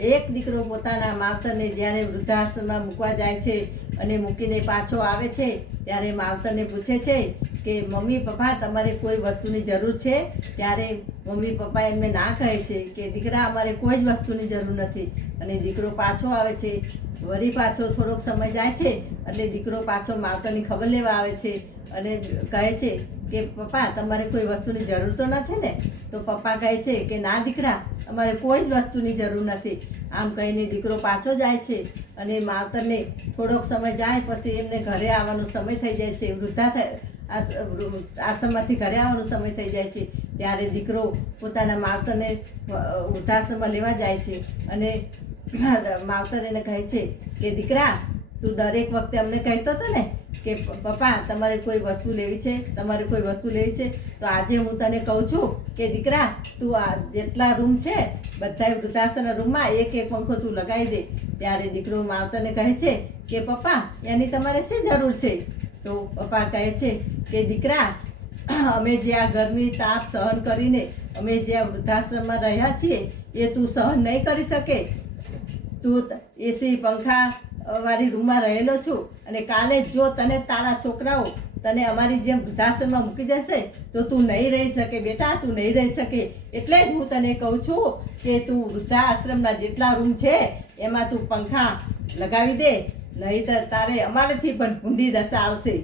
એક દીકરો પોતાના માવતરને જ્યારે વૃદ્ધાશ્રમમાં મૂકવા જાય છે અને મૂકીને પાછો આવે છે, ત્યારે માવતરને પૂછે છે કે, મમ્મી, પપ્પા, તમારે કોઈ વસ્તુની જરૂર છે? ત્યારે મમ્મી, પપ્પા એમને ના કહે છે કે, દીકરા, અમારે કોઈ જ વસ્તુની જરૂર નથી. અને દીકરો પાછો આવે છે. વળી પાછો થોડોક સમય જાય છે એટલે દીકરો પાછો માવતરની ખબર લેવા આવે છે અને કહે છે કે, પપ્પા, તમારે કોઈ વસ્તુની જરૂર તો નથી ને? તો પપ્પા કહે છે કે, ના દીકરા અમારે કોઈ જ વસ્તુની જરૂર નથી. આમ કહીને દીકરો પાછો જાય છે અને માવતરને થોડોક સમય જાય પછી એમને ઘરે આવવાનો સમય થઈ જાય છે. વૃદ્ધા આશ્રમમાંથી ઘરે આવવાનો સમય થઈ જાય છે. ત્યારે દીકરો પોતાના માવતરને વૃદ્ધાશ્રમમાં લેવા જાય છે. અને માવતર એને કહે છે કે, દીકરા તું દરેક વખતે અમને કહેતો હતો ને કે, પપ્પા, તમારે કોઈ વસ્તુ લેવી છે? તમારે કોઈ વસ્તુ લેવી છે? તો આજે હું તને કહું છું કે, દીકરા, તું આ જેટલા રૂમ છે બધા વૃદ્ધાશ્રમના રૂમમાં એક એક પંખો તું લગાવી દે. ત્યારે દીકરો માવતરને કહે છે કે, પપ્પા, એની તમારે શું જરૂર છે? તો પપ્પા કહે છે કે, દીકરા, અમે જે આ ગરમી તાપ સહન કરીને અમે જે આ વૃદ્ધાશ્રમમાં રહ્યા છીએ, એ તું સહન નહીં કરી શકે. તું, એસી પંખા વાળી રૂમમાં રહેલો છું અને કાલે જો તને તારા છોકરાઓ તને અમારી જેમ વૃદ્ધાશ્રમમાં મૂકી જશે, તો તું નહીં રહી શકે બેટા, તું નહીં રહી શકે. એટલે જ હું તને કહું છું કે તું વૃદ્ધાશ્રમના જેટલા રૂમ છે, એમાં તું પંખા લગાવી દે નહીં તો તારે અમારેથી પણ ભૂંડી દશા આવશે.